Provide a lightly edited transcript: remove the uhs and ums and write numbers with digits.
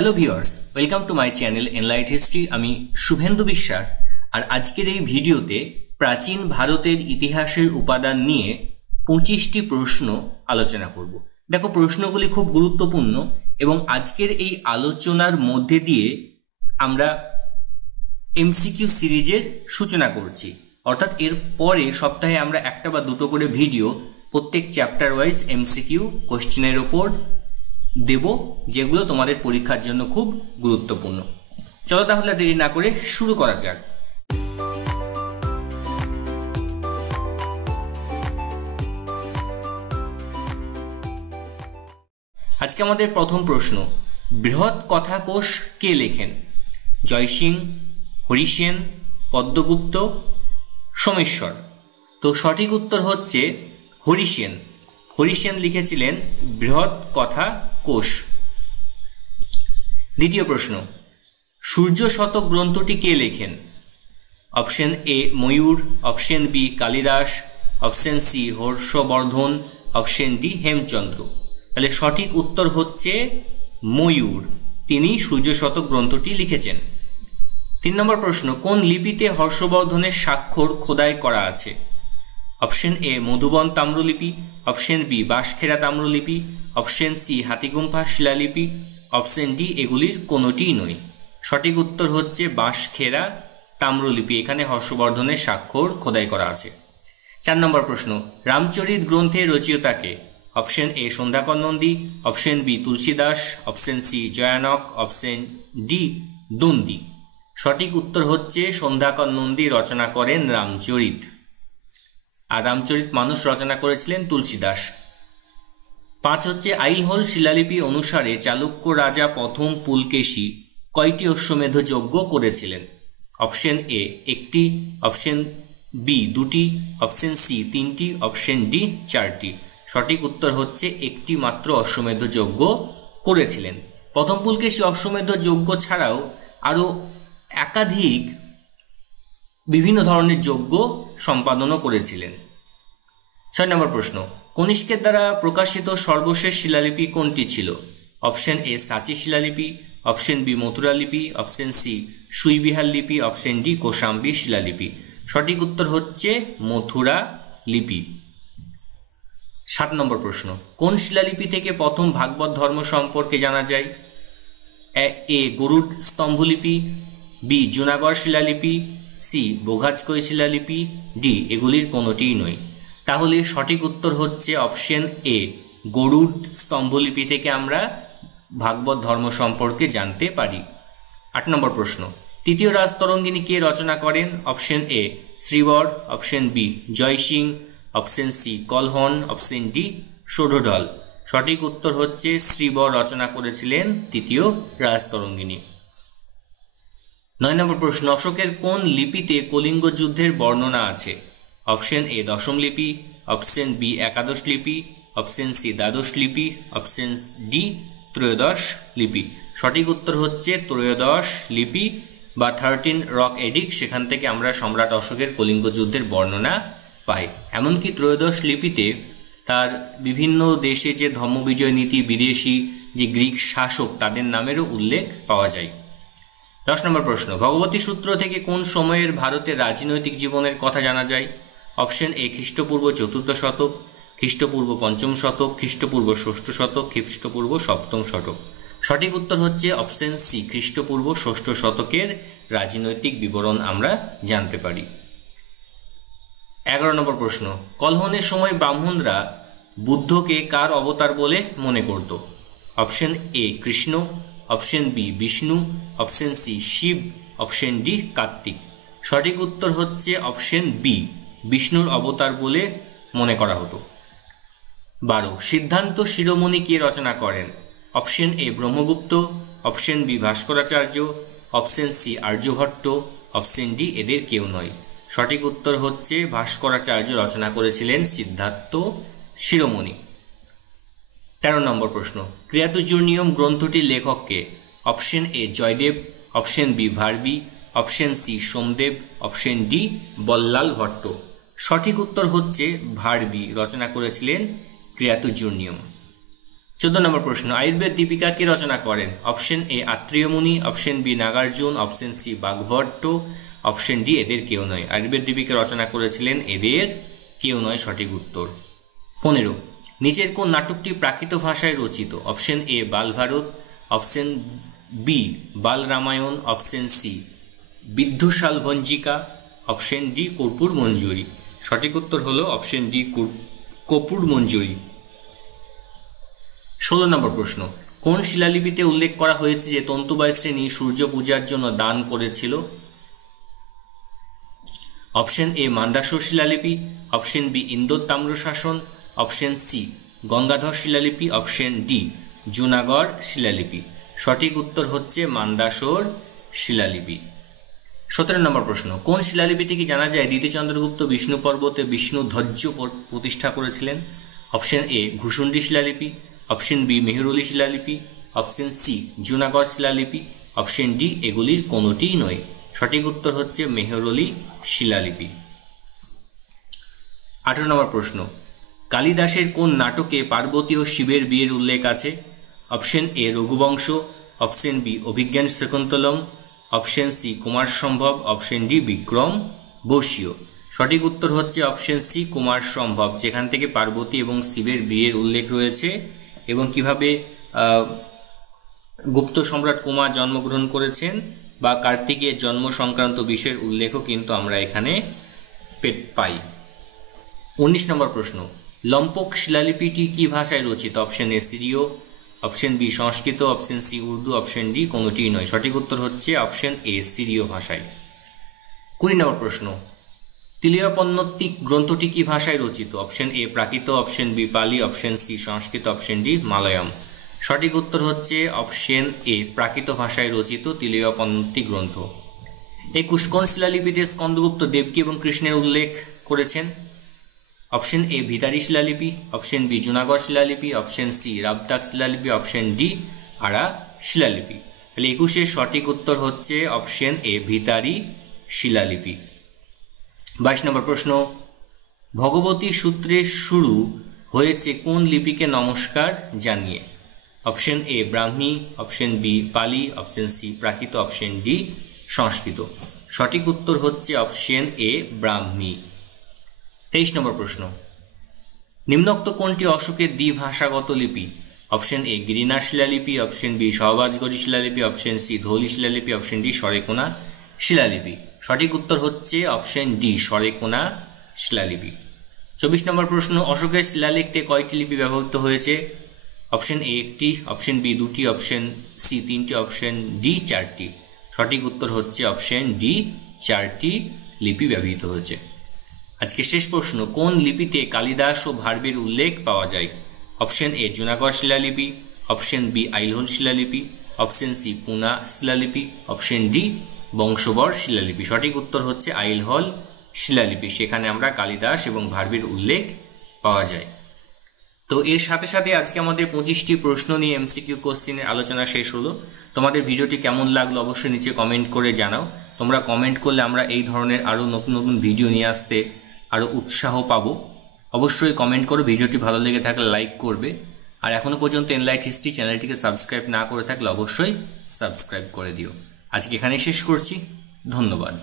Hello viewers, welcome to my channel enlight history. আমি শুভেন্দু বিশ্বাস। আর আজকের এই ভিডিওতে প্রাচীন ভারতের ইতিহাসের উপাদান নিয়ে 25টি প্রশ্ন আলোচনা করব। দেখো, প্রশ্নগুলি খুব গুরুত্বপূর্ণ এবং আজকের এই আলোচনার মধ্যে দিয়ে আমরা এমসিকিউ সিরিজের সূচনা করছি। অর্থাৎ এর পরে সপ্তাহে আমরা একটা বা দুটো করে ভিডিও প্রত্যেক চ্যাপ্টার ওয়াইজ এমসিকিউ কোশ্চেনের ওপর দেব, যেগুলো তোমাদের পরীক্ষার জন্য খুব গুরুত্বপূর্ণ। চলো তাহলে দেরি না করে শুরু করা যাক। আজকে আমাদের প্রথম প্রশ্ন, বৃহৎ কথাকোষ কে লেখেন? জয়সিং, হরিসেন, পদ্মগুপ্ত, সোমেশ্বর। তো সঠিক উত্তর হচ্ছে হরিসেন। হরিসেন লিখেছিলেন বৃহৎ কথা কোষ। দ্বিতীয় প্রশ্ন, সূর্য শতক গ্রন্থটি কে লেখেন? Option A Mayur, option B Kalidas, option C Harshavardhan, option D Hemachandra. তাহলে সঠিক উত্তর হচ্ছে ময়ূর, তিনি সূর্য শতক গ্রন্থটি লিখেছেন। 3 নম্বর প্রশ্ন, কোন লিপিতে হর্ষবর্ধনের স্বাক্ষর খোদাই করা আছে? অপশন এ মধুবন তাম্রলিপি, অপশন বি বাঁশখেড়া তাম্রলিপি, অপশন সি হাতিগুম্ফা শিলালিপি, অপশন ডি এগুলির কোনোটিই নয়। সঠিক উত্তর হচ্ছে বাঁশখেড়া তাম্রলিপি, এখানে হর্ষবর্ধনের স্বাক্ষর খোদাই করা আছে। 4 নম্বর প্রশ্ন, রামচরিত গ্রন্থের রচয়িতাকে? Option A Sandhyakar Nandi, option B Tulsidas, option C Jayanak, option D Dandi. সঠিক উত্তর হচ্ছে সন্ধ্যাকর নন্দী রচনা করেন রামচরিত, আর রামচরিত মানুষ রচনা করেছিলেন তুলসীদাস। 5 হচ্ছে আইলহোল শিলালিপি অনুসারে চালুক্য রাজা প্রথম পুলকেশী কয়টি অশ্বমেধ যজ্ঞ করেছিলেন? অপশন এ 1টি, অপশন বি 2টি, অপশন সি 3টি, অপশন ডি 4টি। সঠিক উত্তর হচ্ছে 1টি মাত্র অশ্বমেধ যজ্ঞ করেছিলেন। প্রথম পুলকেশী অশ্বমেধ যজ্ঞ ছাড়াও আরও একাধিক বিভিন্ন ধরনের যজ্ঞ সম্পাদনও করেছিলেন। 6 নম্বর প্রশ্ন, কনিষ্কের দ্বারা প্রকাশিত সর্বশেষ শিলালিপি কোনটি ছিল? অপশন এ সাঁচি শিলালিপি, অপশন বি মথুরা লিপি, অপশন সি সুইবিহার লিপি, অপশন ডি কোশাম্বী শিলালিপি। সঠিক উত্তর হচ্ছে মথুরা লিপি। 7 নম্বর প্রশ্ন, কোন শিলালিপি থেকে প্রথম ভাগবত ধর্ম সম্পর্কে জানা যায়? এ গরুড় স্তম্ভলিপি, বি জুনাগড় শিলালিপি, সি বোঘাজকই শিলালিপি, ডি এগুলির কোনোটিই নয়। তাহলে সঠিক উত্তর হচ্ছে অপশন এ গরুড় স্তম্ভলিপি থেকে আমরা ভাগবত ধর্ম সম্পর্কে জানতে পারি। 8 নম্বর প্রশ্ন, তৃতীয় রাজতরঙ্গিনী কে রচনা করেন? Option A Shrivar, option B Jaysingh, option C Kalhan, option D ষোড়ঢল। সঠিক উত্তর হচ্ছে শ্রীবর রচনা করেছিলেন তৃতীয় রাজতরঙ্গিনী। 9 নম্বর প্রশ্ন, অশোকের কোন লিপিতে কলিঙ্গ যুদ্ধের বর্ণনা আছে? অপশন এ দশম লিপি, অপশন বি একাদশ লিপি, অপশন সি দ্বাদশ লিপি, অপশন ডি ত্রয়োদশ লিপি। সঠিক উত্তর হচ্ছে ত্রয়োদশ লিপি বা 13 রক এডিক্ট, সেখান থেকে আমরা সম্রাট অশোকের কলিঙ্গ যুদ্ধের বর্ণনা পাই। এমনকি ত্রয়োদশ লিপিতে তার বিভিন্ন দেশে যে ধর্মবিজয় নীতি, বিদেশি যে গ্রিক শাসক তাদের নামেরও উল্লেখ পাওয়া যায়। 10 নম্বর প্রশ্ন, ভগবতী সূত্র থেকে কোন সময়ের ভারতের রাজনৈতিক জীবনের কথা জানা যায়? অপশন এ খ্রিস্টপূর্ব 4র্থ শতক, খ্রিস্টপূর্ব 5ম শতক, খ্রিস্টপূর্ব 6ষ্ঠ শতক, খ্রিস্টপূর্ব 7ম শতক। সঠিক উত্তর হচ্ছে অপশন সি খ্রিস্টপূর্ব 6ষ্ঠ শতকের রাজনৈতিক বিবরণ আমরা জানতে পারি। 11 নম্বর প্রশ্ন, কলহনের সময় ব্রাহ্মণরা বুদ্ধকে কার অবতার বলে মনে করত? Option A Krishna, option B Vishnu, option C Shiva, option D Kartik. সঠিক উত্তর হচ্ছে অপশন বি বিষ্ণুর অবতার বলে মনে করা হতো। 12 সিদ্ধান্ত শিরোমণি কে রচনা করেন? Option A Brahmagupta, option B Bhaskaracharya, option C Aryabhata, option D এদের কেউ নয়। সঠিক উত্তর হচ্ছে ভাস্করাচার্য রচনা করেছিলেন সিদ্ধান্ত শিরোমণি। 13 নম্বর প্রশ্ন, ক্রিয়াতুর্যনিয়ম গ্রন্থটির লেখককে? Option A Jaydev, option B Bharavi, option C Somdev, option D Ballal Bhatt. সঠিক উত্তর হচ্ছে ভারবি রচনা করেছিলেন ক্রিয়াতুর্যনিয়ম। 14 নম্বর প্রশ্ন, আয়ুর্বেদ দীপিকা কে রচনা করেন? Option A Atreyamuni, option B Nagarjuna, option C Vagbhatta, option D এদের কেউ নয়। আয়ুর্বেদ দীপিকা রচনা করেছিলেন এদের কেউ নয়, সঠিক উত্তর। 15, নিচের কোন নাটকটি প্রাকৃত ভাষায় রচিত? Option A Balbharat, option B Bal Ramayan, option C Viddhashal Bhanjika, option D Karpur Manjari. সঠিক উত্তর হলো অপশন ডি কর্পূর মঞ্জুরি। 16 নম্বর প্রশ্ন, কোন শিলালিপিতে উল্লেখ করা হয়েছে যে তন্তুবায় শ্রেণী সূর্য পূজার জন্য দান করেছিল? অপশন এ মান্দাসর শিলালিপি, অপশন বি ইন্দোর তাম্রশাসন, অপশন সি গঙ্গাধর শিলালিপি, অপশন ডি জুনাগড় শিলালিপি। সঠিক উত্তর হচ্ছে মান্দাসর শিলালিপি। 17 নম্বর প্রশ্ন, কোন শিলালিপি থেকে জানা যায় দ্বিতীয় চন্দ্রগুপ্ত বিষ্ণু পর্বতে বিষ্ণু ধ্বজ প্রতিষ্ঠা করেছিলেন? অপশন এ ঘুষুন্ডি শিলালিপি, অপশন বি মেহরুলি শিলালিপি, অপশন সি জুনাগড় শিলালিপি, অপশন ডি এগুলির কোনোটিই নয়। সঠিক উত্তর হচ্ছে মেহরুলি শিলালিপি। 18 নম্বর প্রশ্ন, কালিদাসের কোন নাটকে পার্বতী ও শিবের বিয়ের উল্লেখ আছে? Option A Raghuvamsha, option B Abhijnana Shakuntalam, option C Kumarasambhava, option D Vikram বসীয়। সঠিক উত্তর হচ্ছে অপশন সি কুমার সম্ভব, যেখান থেকে পার্বতী এবং শিবের বিয়ের উল্লেখ রয়েছে এবং কিভাবে গুপ্ত সম্রাট কুমার জন্মগ্রহণ করেছেন বা কার্তিকের জন্ম সংক্রান্ত বিষয়ের উল্লেখও কিন্তু আমরা এখানে পাই। 19 নম্বর প্রশ্ন, লম্পক শিলালিপিটি কি ভাষায় রচিত? অপশন এ সিরিয়, option B Sanskrit, option C Urdu, option D কোনোটিই নয়। সঠিক উত্তর হচ্ছে অপশন এ সিরিয় ভাষায়। 20 নম্বর প্রশ্ন, তিলীয়পন্নত্তিক গ্রন্থটি কি ভাষায় রচিত? Option A Prakrit, option B Pali, option C Sanskrit, option D Malayalam. সঠিক উত্তর হচ্ছে অপশন এ প্রাকৃত ভাষায় রচিত তিলীয়পন্নত্তিক গ্রন্থ। 21 কোন শিলালিপিতে স্কন্দগুপ্ত দেবকী এবং কৃষ্ণের উল্লেখ করেছেন? অপশন এ ভিতারি শিলালিপি, অপশন বি জুনাগড় শিলালিপি, অপশন সি রাবতাক শিলালিপি, অপশন ডি আরা শিলালিপি। তাহলে 21 সঠিক উত্তর হচ্ছে অপশন এ ভিতারি শিলালিপি। 22 নম্বর প্রশ্ন, ভগবতী সূত্রে শুরু হয়েছে কোন লিপিকে নমস্কার জানিয়ে? Option A Brahmi, option B Pali, option C Prakrit, option D Sanskrit. সঠিক উত্তর হচ্ছে অপশন এ ব্রাহ্মী। 23 নম্বর প্রশ্ন, নিম্নোক্ত কোনটি অশোকের দ্বিভাষাগত লিপি? অপশন এ গিরিনা শিলালিপি, অপশন বি সহবাজগড়ি শিলালিপি, অপশন সি ধৌলি শিলালিপি, অপশন ডি সরেকোনা শিলালিপি। সঠিক উত্তর হচ্ছে অপশন ডি সরেকোনা শিলালিপি। 24 নম্বর প্রশ্ন, অশোকের শিলালিপিতে কয়টি লিপি ব্যবহৃত হয়েছে? অপশন এ একটি, অপশন বি দুটি, অপশন সি তিনটি, অপশন ডি চারটি। সঠিক উত্তর হচ্ছে অপশন ডি চারটি লিপি ব্যবহৃত হয়েছে। আজকে শেষ প্রশ্ন, কোন লিপিতে কালিদাস ও ভার্বের উল্লেখ পাওয়া যায়? অপশন এ জুনাগড় শিলালিপি, অপশন বি আইলহোল শিলালিপি, অপশন সি পুনা শিলালিপি, অপশন ডি বংশবর শিলালিপি। সঠিক উত্তর হচ্ছে আইলহোল শিলালিপি, সেখানে আমরা কালিদাস এবং ভার্বের উল্লেখ পাওয়া যায়। তো এর সাথে সাথে আজকে আমাদের 25টি প্রশ্ন নিয়ে এমসিকিউ কোশ্চেনের আলোচনা শেষ হলো। তোমাদের ভিডিওটি কেমন লাগলো অবশ্যই নিচে কমেন্ট করে জানাও। তোমরা কমেন্ট করলে আমরা এই ধরনের আরও নতুন নতুন ভিডিও নিয়ে আসতে আরও উৎসাহ পাবো। অবশ্যই কমেন্ট করো, ভিডিওটি ভালো লেগে থাকলে লাইক করবে, আর এখনো পর্যন্ত এনলাইট হিস্ট্রি চ্যানেলটিকে সাবস্ক্রাইব না করে থাকলে অবশ্যই সাবস্ক্রাইব করে দিও। আজকে এখানেই শেষ করছি, ধন্যবাদ।